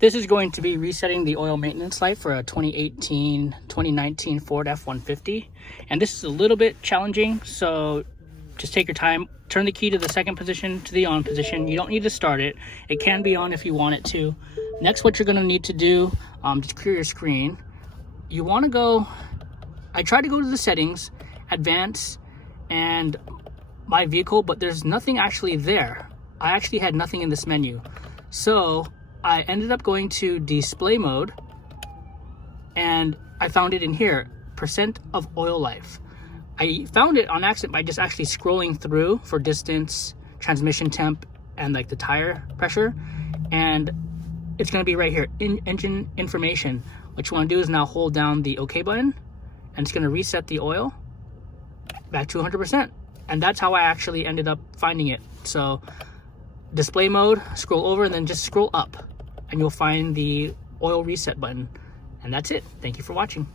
This is going to be resetting the oil maintenance light for a 2018-2019 Ford F-150. And this is a little bit challenging, so just take your time. Turn the key to the second position to the on position. You don't need to start it. It can be on if you want it to. Next, what you're gonna need to do to clear your screen, you wanna go, I tried to go to the settings, advance, and my vehicle, but there's nothing actually there. I actually had nothing in this menu. So I ended up going to display mode, and I found it in here, percent of oil life. I found it on accident by just actually scrolling through for distance, transmission temp, and like the tire pressure. And it's gonna be right here, in engine information. What you wanna do is now hold down the OK button, and it's gonna reset the oil back to 100%. And that's how I actually ended up finding it. So display mode, scroll over, and then just scroll up, and you'll find the oil reset button. And that's it. Thank you for watching.